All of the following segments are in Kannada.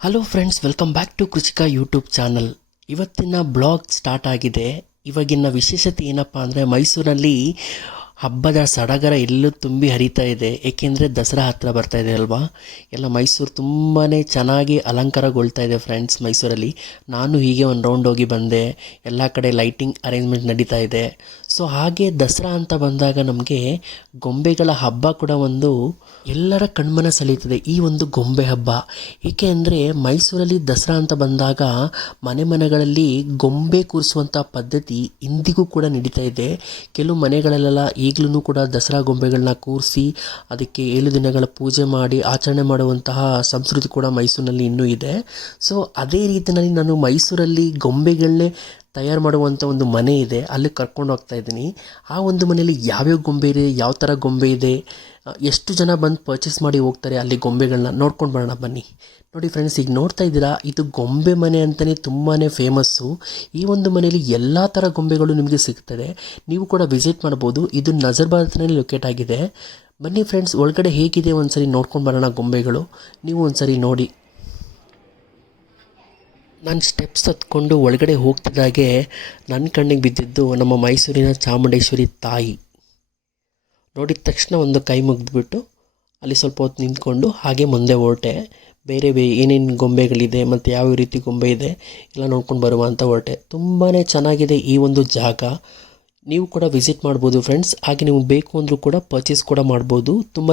Hello friends, welcome back to Krishika YouTube channel. ಇವತ್ತಿನ ಬ್ಲಾಗ್ ಸ್ಟಾರ್ಟ್ ಆಗಿದೆ. ಇವಾಗಿನ ವಿಶೇಷತೆ ಏನಪ್ಪ ಅಂದರೆ, ಮೈಸೂರಲ್ಲಿ ಹಬ್ಬದ ಸಡಗರ ಎಲ್ಲೂ ತುಂಬಿ ಹರಿತಾ ಇದೆ. ಏಕೆಂದರೆ ದಸರಾ ಹತ್ತಿರ ಬರ್ತಾ ಇದೆ ಅಲ್ವಾ. ಎಲ್ಲ ಮೈಸೂರು ತುಂಬಾ ಚೆನ್ನಾಗಿ ಅಲಂಕಾರಗೊಳ್ತಾ ಇದೆ ಫ್ರೆಂಡ್ಸ್. ಮೈಸೂರಲ್ಲಿ ನಾನು ಹೀಗೆ ಒಂದು ರೌಂಡ್ ಹೋಗಿ ಬಂದೆ. ಎಲ್ಲ ಕಡೆ ಲೈಟಿಂಗ್ ಅರೇಂಜ್ಮೆಂಟ್ ನಡೀತಾ ಇದೆ. ಸೊ ಹಾಗೆ ದಸರಾ ಅಂತ ಬಂದಾಗ ನಮಗೆ ಗೊಂಬೆಗಳ ಹಬ್ಬ ಕೂಡ ಒಂದು ಎಲ್ಲರ ಕಣ್ಮನ ಸೆಳೆಯುತ್ತದೆ, ಈ ಒಂದು ಗೊಂಬೆ ಹಬ್ಬ. ಏಕೆ ಅಂದರೆ ಮೈಸೂರಲ್ಲಿ ದಸರಾ ಅಂತ ಬಂದಾಗ ಮನೆ ಮನೆಗಳಲ್ಲಿ ಗೊಂಬೆ ಕೂರಿಸುವಂಥ ಪದ್ಧತಿ ಇಂದಿಗೂ ಕೂಡ ನಡೀತಾ ಇದೆ. ಕೆಲವು ಮನೆಗಳಲ್ಲೆಲ್ಲ ಈಗಲೂ ಕೂಡ ದಸರಾ ಗೊಂಬೆಗಳನ್ನ ಕೂರಿಸಿ ಅದಕ್ಕೆ 7 ದಿನಗಳ ಪೂಜೆ ಮಾಡಿ ಆಚರಣೆ ಮಾಡುವಂತಹ ಸಂಸ್ಕೃತಿ ಕೂಡ ಮೈಸೂರಿನಲ್ಲಿ ಇನ್ನೂ ಇದೆ. ಸೊ ಅದೇ ರೀತಿಯಲ್ಲಿ ನಾನು ಮೈಸೂರಲ್ಲಿ ಗೊಂಬೆಗಳನ್ನೇ ತಯಾರು ಮಾಡುವಂಥ ಒಂದು ಮನೆ ಇದೆ, ಅಲ್ಲಿ ಕರ್ಕೊಂಡು ಹೋಗ್ತಾ ಇದ್ದೀನಿ. ಆ ಒಂದು ಮನೆಯಲ್ಲಿ ಯಾವ್ಯಾವ ಗೊಂಬೆ ಇದೆ, ಯಾವ ಥರ ಗೊಂಬೆ ಇದೆ, ಎಷ್ಟು ಜನ ಬಂದು ಪರ್ಚೇಸ್ ಮಾಡಿ ಹೋಗ್ತಾರೆ ಅಲ್ಲಿ ಗೊಂಬೆಗಳನ್ನ ನೋಡ್ಕೊಂಡು ಬರೋಣ ಬನ್ನಿ. ನೋಡಿ ಫ್ರೆಂಡ್ಸ್, ಈಗ ನೋಡ್ತಾ ಇದ್ದೀರಾ, ಇದು ಗೊಂಬೆ ಮನೆ ಅಂತಲೇ ತುಂಬಾ ಫೇಮಸ್ಸು. ಈ ಒಂದು ಮನೆಯಲ್ಲಿ ಎಲ್ಲ ಥರ ಗೊಂಬೆಗಳು ನಿಮಗೆ ಸಿಗ್ತದೆ. ನೀವು ಕೂಡ ವಿಸಿಟ್ ಮಾಡ್ಬೋದು. ಇದು ನಜರ್ಬಾದ್ನಲ್ಲಿ ಲೊಕೇಟ್ ಆಗಿದೆ. ಬನ್ನಿ ಫ್ರೆಂಡ್ಸ್, ಒಳಗಡೆ ಹೇಗಿದೆ ಒಂದ್ಸರಿ ನೋಡ್ಕೊಂಡು ಬರೋಣ ಗೊಂಬೆಗಳು. ನೀವು ಒಂದ್ಸರಿ ನೋಡಿ. ನಾನು ಸ್ಟೆಪ್ಸ್ ಹತ್ಕೊಂಡು ಒಳಗಡೆ ಹೋಗ್ತಿದ್ದಾಗೆ ನನ್ನ ಕಣ್ಣಿಗೆ ಬಿದ್ದಿದ್ದು ನಮ್ಮ ಮೈಸೂರಿನ ಚಾಮುಂಡೇಶ್ವರಿ ತಾಯಿ. ನೋಡಿದ ತಕ್ಷಣ ಒಂದು ಕೈ ಮುಗಿದ್ಬಿಟ್ಟು ಅಲ್ಲಿ ಸ್ವಲ್ಪ ಹೊತ್ತು ನಿಂತ್ಕೊಂಡು ಹಾಗೆ ಮುಂದೆ ಹೊರಟೆ. ಬೇರೆ ಏನೇನು ಗೊಂಬೆಗಳಿದೆ ಮತ್ತು ಯಾವ ರೀತಿ ಗೊಂಬೆ ಇದೆ ಎಲ್ಲ ನೋಡ್ಕೊಂಡು ಬರುವ ಅಂತ ಹೊರಟೆ. ತುಂಬಾ ಚೆನ್ನಾಗಿದೆ ಈ ಒಂದು ಜಾಗ. ನೀವು ಕೂಡ ವಿಸಿಟ್ ಮಾಡ್ಬೋದು ಫ್ರೆಂಡ್ಸ್. ಹಾಗೆ ನಿಮ್ಗೆ ಬೇಕು ಅಂದರೂ ಕೂಡ ಪರ್ಚೇಸ್ ಕೂಡ ಮಾಡ್ಬೋದು. ತುಂಬ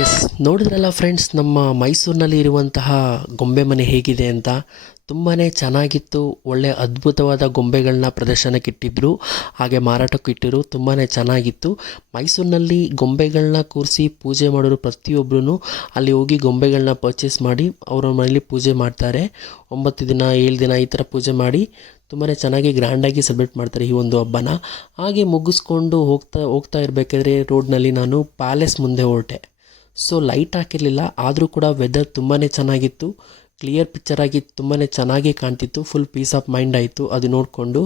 ಎಸ್, ನೋಡಿದ್ರಲ್ಲ ಫ್ರೆಂಡ್ಸ್, ನಮ್ಮ ಮೈಸೂರಿನಲ್ಲಿ ಇರುವಂತಹ ಗೊಂಬೆ ಮನೆ ಹೇಗಿದೆ ಅಂತ. ತುಂಬಾ ಚೆನ್ನಾಗಿತ್ತು. ಒಳ್ಳೆ ಅದ್ಭುತವಾದ ಗೊಂಬೆಗಳನ್ನ ಪ್ರದರ್ಶನಕ್ಕೆ ಇಟ್ಟಿದ್ರು, ಹಾಗೆ ಮಾರಾಟಕ್ಕೆ ಇಟ್ಟಿರು. ತುಂಬಾ ಚೆನ್ನಾಗಿತ್ತು. ಮೈಸೂರಿನಲ್ಲಿ ಗೊಂಬೆಗಳನ್ನ ಕೂರಿಸಿ ಪೂಜೆ ಮಾಡೋರು ಪ್ರತಿಯೊಬ್ಬರೂ ಅಲ್ಲಿ ಹೋಗಿ ಗೊಂಬೆಗಳನ್ನ ಪರ್ಚೇಸ್ ಮಾಡಿ ಅವರ ಮನೇಲಿ ಪೂಜೆ ಮಾಡ್ತಾರೆ. 9 ದಿನ 7 ದಿನ ಈ ಥರ ಪೂಜೆ ಮಾಡಿ ತುಂಬಾ ಚೆನ್ನಾಗಿ ಗ್ರ್ಯಾಂಡಾಗಿ ಸೆಲೆಬ್ರೇಟ್ ಮಾಡ್ತಾರೆ ಈ ಒಂದು ಹಬ್ಬನ. ಹಾಗೆ ಮುಗಿಸ್ಕೊಂಡು ಹೋಗ್ತಾ ಇರಬೇಕಾದ್ರೆ ರೋಡ್ನಲ್ಲಿ ನಾನು ಪ್ಯಾಲೇಸ್ ಮುಂದೆ ಹೊರಟೆ. ಸೊ ಲೈಟ್ ಹಾಕಿರಲಿಲ್ಲ, ಆದರೂ ಕೂಡ ವೆದರ್ ತುಂಬಾ ಚೆನ್ನಾಗಿತ್ತು. ಕ್ಲಿಯರ್ ಪಿಕ್ಚರ್ ಆಗಿ ತುಂಬಾ ಚೆನ್ನಾಗಿ ಕಾಣ್ತಿತ್ತು. ಫುಲ್ ಪೀಸ್ ಆಫ್ ಮೈಂಡ್ ಆಯಿತು ಅದು ನೋಡಿಕೊಂಡು.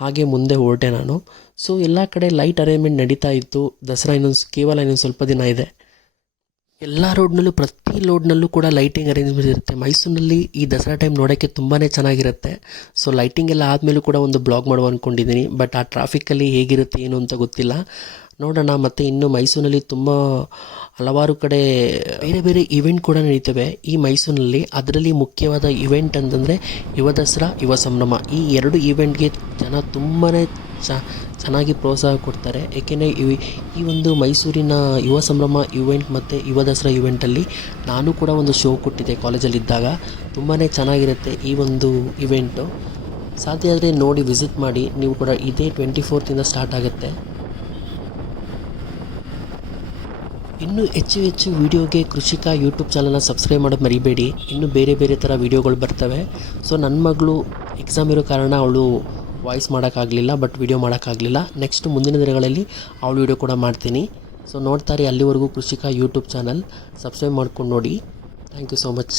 ಹಾಗೆ ಮುಂದೆ ಹೊರಟೆ ನಾನು. ಸೊ ಎಲ್ಲ ಕಡೆ ಲೈಟ್ ಅರೇಂಜ್ಮೆಂಟ್ ನಡೀತಾ ಇತ್ತು. ದಸರಾ ಕೇವಲ ಇನ್ನೊಂದು ಸ್ವಲ್ಪ ದಿನ ಇದೆ. ಎಲ್ಲ ರೋಡ್ನಲ್ಲೂ, ಪ್ರತಿ ರೋಡ್ನಲ್ಲೂ ಕೂಡ ಲೈಟಿಂಗ್ ಅರೇಂಜ್ಮೆಂಟ್ ಇರುತ್ತೆ. ಮೈಸೂರಿನಲ್ಲಿ ಈ ದಸರಾ ಟೈಮ್ ನೋಡೋಕ್ಕೆ ತುಂಬಾ ಚೆನ್ನಾಗಿರುತ್ತೆ. ಸೊ ಲೈಟಿಂಗ್ ಎಲ್ಲ ಆದಮೇಲೂ ಕೂಡ ಒಂದು ಬ್ಲಾಗ್ ಮಾಡುವ ಅಂದ್ಕೊಂಡಿದ್ದೀನಿ. ಬಟ್ ಆ ಟ್ರಾಫಿಕ್ಕಲ್ಲಿ ಹೇಗಿರುತ್ತೆ ಏನು ಅಂತ ಗೊತ್ತಿಲ್ಲ, ನೋಡೋಣ. ಮತ್ತು ಇನ್ನು ಮೈಸೂರಿನಲ್ಲಿ ತುಂಬ ಹಲವಾರು ಕಡೆ ಬೇರೆ ಬೇರೆ ಇವೆಂಟ್ ಕೂಡ ನಡೀತವೆ ಈ ಮೈಸೂರಿನಲ್ಲಿ. ಅದರಲ್ಲಿ ಮುಖ್ಯವಾದ ಇವೆಂಟ್ ಅಂತಂದರೆ ಯುವ ದಸರಾ, ಯುವ ಸಂಭ್ರಮ. ಈ 2 ಇವೆಂಟ್ಗೆ ಜನ ತುಂಬಾ ಚೆನ್ನಾಗಿ ಪ್ರೋತ್ಸಾಹ ಕೊಡ್ತಾರೆ. ಏಕೆಂದರೆ ಈ ಒಂದು ಮೈಸೂರಿನ ಯುವ ಸಂಭ್ರಮ ಇವೆಂಟ್ ಮತ್ತು ಯುವ ದಸರಾ ಇವೆಂಟಲ್ಲಿ ನಾನು ಕೂಡ ಒಂದು ಶೋ ಕೊಟ್ಟಿದ್ದೆ ಕಾಲೇಜಲ್ಲಿದ್ದಾಗ. ತುಂಬಾ ಚೆನ್ನಾಗಿರುತ್ತೆ ಈ ಒಂದು ಇವೆಂಟು. ಸಾಧ್ಯ ಆದರೆ ನೋಡಿ ವಿಸಿಟ್ ಮಾಡಿ ನೀವು ಕೂಡ. ಇದೇ 24th ಸ್ಟಾರ್ಟ್ ಆಗುತ್ತೆ. ಇನ್ನೂ ಹೆಚ್ಚು ವೀಡಿಯೋಗೆ ಕೃಷಿಕ ಯೂಟ್ಯೂಬ್ ಚಾನಲ್ನ ಸಬ್ಸ್ಕ್ರೈಬ್ ಮಾಡೋದು ಮರಿಬೇಡಿ. ಇನ್ನೂ ಬೇರೆ ಬೇರೆ ಥರ ವೀಡಿಯೋಗಳು ಬರ್ತವೆ. ಸೊ ನನ್ನ ಮಗಳು ಎಕ್ಸಾಮ್ ಇರೋ ಕಾರಣ ಅವಳು ವಾಯ್ಸ್ ಮಾಡೋಕ್ಕಾಗಲಿಲ್ಲ, ಬಟ್ ವೀಡಿಯೋ ಮಾಡೋಕ್ಕಾಗಲಿಲ್ಲ. ನೆಕ್ಸ್ಟ್ ಮುಂದಿನ ದಿನಗಳಲ್ಲಿ ಅವಳು ವೀಡಿಯೋ ಕೂಡ ಮಾಡ್ತೀನಿ. ಸೊ ನೋಡ್ತಾರೆ. ಅಲ್ಲಿವರೆಗೂ ಕೃಷಿಕ ಯೂಟ್ಯೂಬ್ ಚಾನಲ್ ಸಬ್ಸ್ಕ್ರೈಬ್ ಮಾಡ್ಕೊಂಡು ನೋಡಿ. Thank you so much.